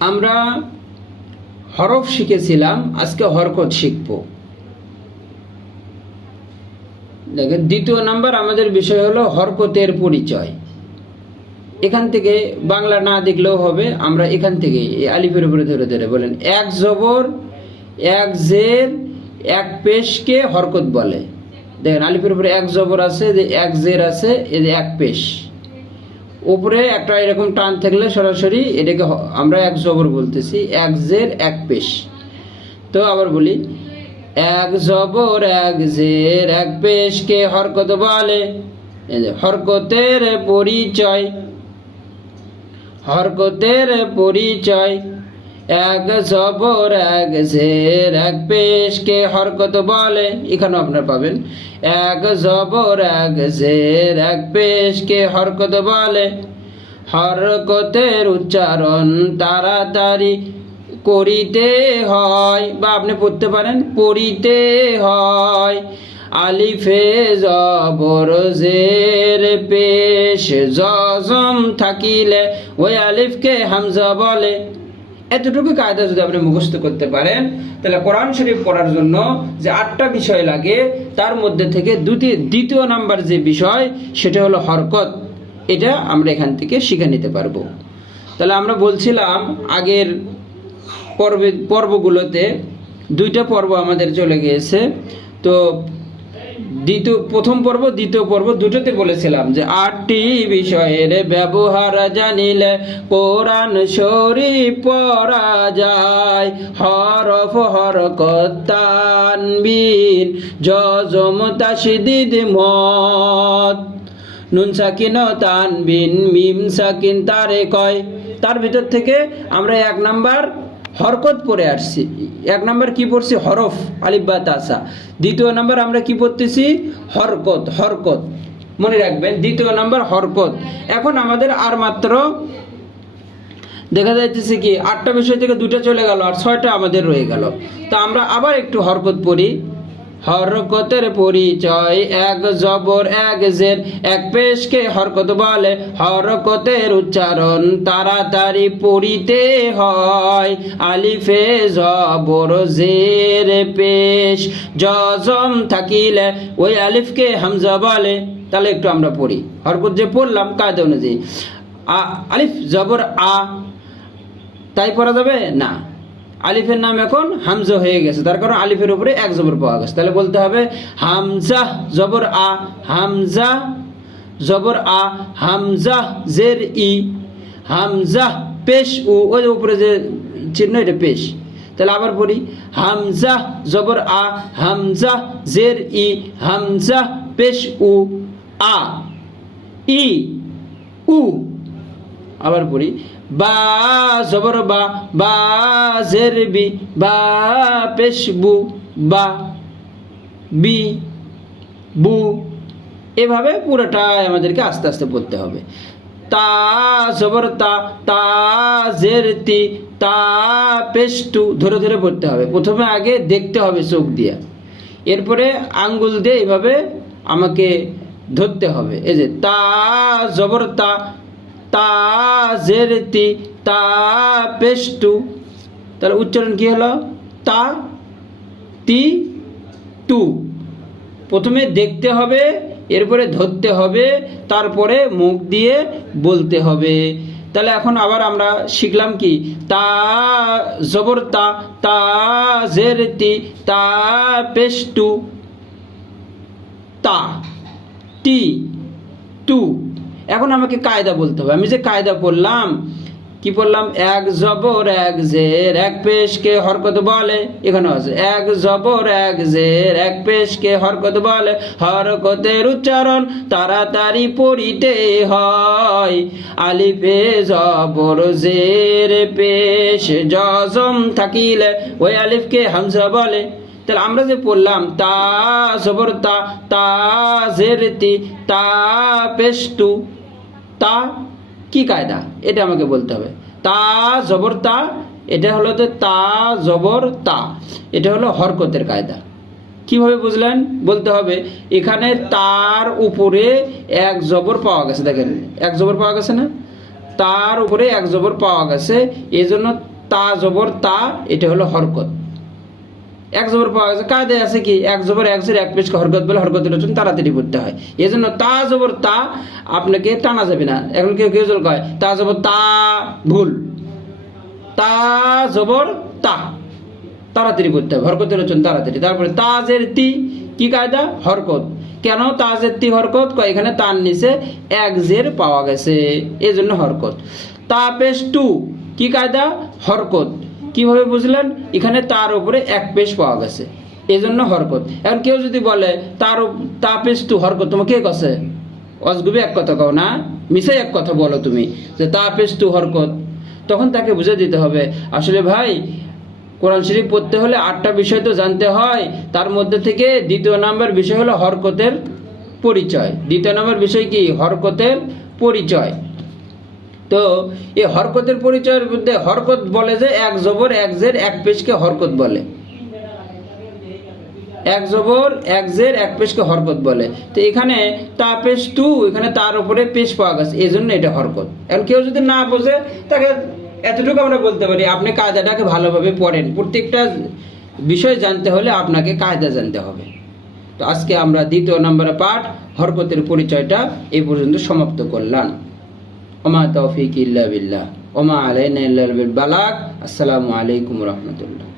আমরা হরফ শিখেছিলাম, আজকে হরকত শিখব। দেখেন, দ্বিতীয় নাম্বার আমাদের বিষয় হলো হরকতের পরিচয়। এখান থেকে বাংলা না দেখলেও হবে, আমরা এখান থেকে এই আলিফের উপরে ধরে ধরে বলেন, এক জবর, এক জের, এক পেশকে হরকত বলে। দেখেন, আলিফের উপরে এক জবর আছে যে এক জের আছে যে এক পেশ। উপরে একটা এরকম টান থাকলে সরাসরি এটাকে আমরা এক জবর বলতেছি, এক জের, এক পেশ। তো আবার বলি, এক জবর, এক জের, এক পেশকে হরকত বলে। হরকতের পরিচয় হরকতের পরিচয়। এক জবর, এক জের, এক পেশকে হরকত বলে। এখানেও আপনারা পাবেন। এক জবর, এক জের, এক পেশকে হরকত বলে। হরকতের উচ্চারণ তাড়াতাড়ি করিতে হয়। বা আপনি পড়তে পারেন পড়িতে হয়। আলিফে জবর, জের, পেশ জজম থাকিলে ওই আলিফকে হামজা বলে। এতটুকু কায়দা যদি আপনি মুখস্থ করতে পারেন, তাহলে কোরআন শরীফ পড়ার জন্য যে আটটা বিষয় লাগে, তার মধ্যে থেকে দুটি, দ্বিতীয় নাম্বার যে বিষয়, সেটা হলো হরকত। এটা আমরা এখান থেকে শিখে নিতে পারব। তাহলে আমরা বলছিলাম, আগের পর্বে, পর্বগুলোতে দুইটা পর্ব আমাদের চলে গিয়েছে। তো দ্বিতীয় প্রথম পর্ব, দ্বিতীয় পর্ব দুটোতে বলেছিলাম যে আটটি বিষয়ের ব্যবহার জানিলে কোরআন শরীফ পড়া যায়। হরফ হরকত তানবিন জজম তাসদিদ মত। নুন সাকিন তানবিন, মিম সাকিন, তারে কয়। তার ভিতর থেকে আমরা এক নাম্বার হরকত পরে আসছি। এক নম্বর কি পড়ছি? হরফ আলিব্বা তাসা দ্বিতীয় নাম্বার আমরা কি পড়তেছি? হরকত হরকত। মনে রাখবেন, দ্বিতীয় নাম্বার হরকত। এখন আমাদের আর মাত্র দেখা যাইতেছে কি, আটটা বিষয় থেকে দুটো চলে গেল আর ছয়টা আমাদের রয়ে গেল। তা আমরা আবার একটু হরকত পড়ি। হরকতের পরিচয়, এক জবর, এক জের, এক পেশকে হরকত বলে, হরকতের উচ্চারণ তাড়াতাড়ি পড়িতে হয়। আলিফে জবর, জের, পেশ, জজম থাকিলে ওই আলিফকে হামজা বলে। তাহলে একটু আমরা পড়ি। হরকত যে পড়লাম কায়দা অনুযায়ী। আলিফ, জবর, আ, তাই পড়া যাবে? না। আলিফের নাম এখন হামজা হয়ে গেছে। তার কারণ আলিফের উপরে এক জবর পাওয়া গেছে। তাহলে বলতে হবে, হামজা জবর আ, হামজা জবর আ, হামজা জের ই, হামজা পেশ উ, ওই উপরে যে চিহ্ন, এটা পেশ। তাহলে আবার পড়ি, হামজা জবর আ, হামজা জের ই, হামজা পেশ উ, আ, ই, উ। আবার পড়ি বা জবর বা বা জের বি পেশবু বা, বি বু এভাবে পুরোটাই আমাদেরকে আস্তে আস্তে পড়তে হবে। তা জবর তা তা জের তি পেষ্টু ধরে ধরে পড়তে হবে। প্রথমে আগে দেখতে হবে চোখ দিয়ে। এরপরে আঙ্গুল দিয়ে এভাবে আমাকে ধরতে হবে। এই যে তা জবর তা তা জের তি তা পেষ্টু। তাহলে উচ্চারণ কি হলো? তা তি টু প্রথমে দেখতে হবে, এরপরে ধরতে হবে, তারপরে মুখ দিয়ে বলতে হবে। তাহলে এখন আবার আমরা শিখলাম কি? তা জবর তা তা জের তা পেষ্টু। তা টি টু এখন আমাকে কায়দা বলতে হবে। আমি যে কায়দা পড়লাম, কি পড়লাম? এক জবর, এক জের, এক পেশকে হরকত বলে। এখানে আছে, এক জবর, এক জের, এক পেশকে হরকত বলে। হরকতের উচ্চারণ তাড়াতাড়ি পড়িতে হয়। আলিফে জবর, জের, পেশ, জজম থাকিলে ওই আলিফকে হামজা বলে। তাহলে আমরা যে পড়লাম, তা জবর তা তা জের তি, তা পেষ্টু তা। কি কায়দা? এটা আমাকে বলতে হবে। তা জবর তা, এটা হলো যে তা জবর তা। এটা হলো হরকতের কায়দা। কীভাবে বুঝলেন? বলতে হবে, এখানে তার উপরে এক জবর পাওয়া গেছে, দেখেন, এক জবর পাওয়া গেছে না? তার উপরে এক জবর পাওয়া গেছে এই জন্য তা জবর তা, এটা হলো হরকত। এক জবর পাওয়া গেছে কায়দায় আছে কি? এক জবর, এক জের, এক পেশকে হরকত বলে হরকতের রচন তাড়াতাড়ি করতে হয়। এই জন্য তা জবর, তা আপনাকে টানা যাবে না। এখন কেউ কেউ জল কয়, তা জবর, তা ভুল। তা জবর, তা তাড়াতাড়ি করতে হবে। হরকতের রচন তাড়াতাড়ি। তারপরে তাজের তি, কি কায়দা? হরকত। কেন তাজের তি হরকত? কয়, এখানে তার নিচে এক জের পাওয়া গেছে। এই জন্য হরকত। তা পেশ টু, কি কায়দা? হরকত। কীভাবে বুঝলেন? এখানে তার উপরে এক পেশ পাওয়া গেছে। এই জন্য হরকত। এখন কেউ যদি বলে, তার তা পেশ টু হরকত, তোমাকে কে কছে? অজগুবি এক কথা কও না, মিশে এক কথা বলো তুমি, যে তা পেশ টু হরকত। তখন তাকে বুঝে দিতে হবে, আসলে ভাই, কোরআন শরীফ পড়তে হলে আটটা বিষয় তো জানতে হয়, তার মধ্যে থেকে দ্বিতীয় নাম্বার বিষয় হলো হরকতের পরিচয়। দ্বিতীয় নম্বর বিষয় কি? হরকতের পরিচয়। তো এই হরকতের পরিচয়ের মধ্যে হরকত বলে যে এক জবর, এক জের, এক পেশকে হরকত বলে। এক জবর, এক জের, এক পেশকে হরকত বলে। তো এখানে তা পেশ টু এখানে তার উপরে পেশ পাওয়া গেছে। এই জন্য এটা হরকত। এখন কেউ যদি না বোঝে, তাকে এতটুকু আমরা বলতে পারি, আপনি কায়দাটাকে ভালোভাবে পড়েন। প্রত্যেকটা বিষয় জানতে হলে আপনাকে কায়দা জানতে হবে। তো আজকে আমরা দ্বিতীয় নম্বরে পাঠ, হরকতের পরিচয়টা এই পর্যন্ত সমাপ্ত করলাম। ওমা তৌফিক ইল্লা বিল্লাহ ওমা আলাইনা ইল্লা বিল বালাক আসসালামু আলাইকুম রহমতুল্লাহ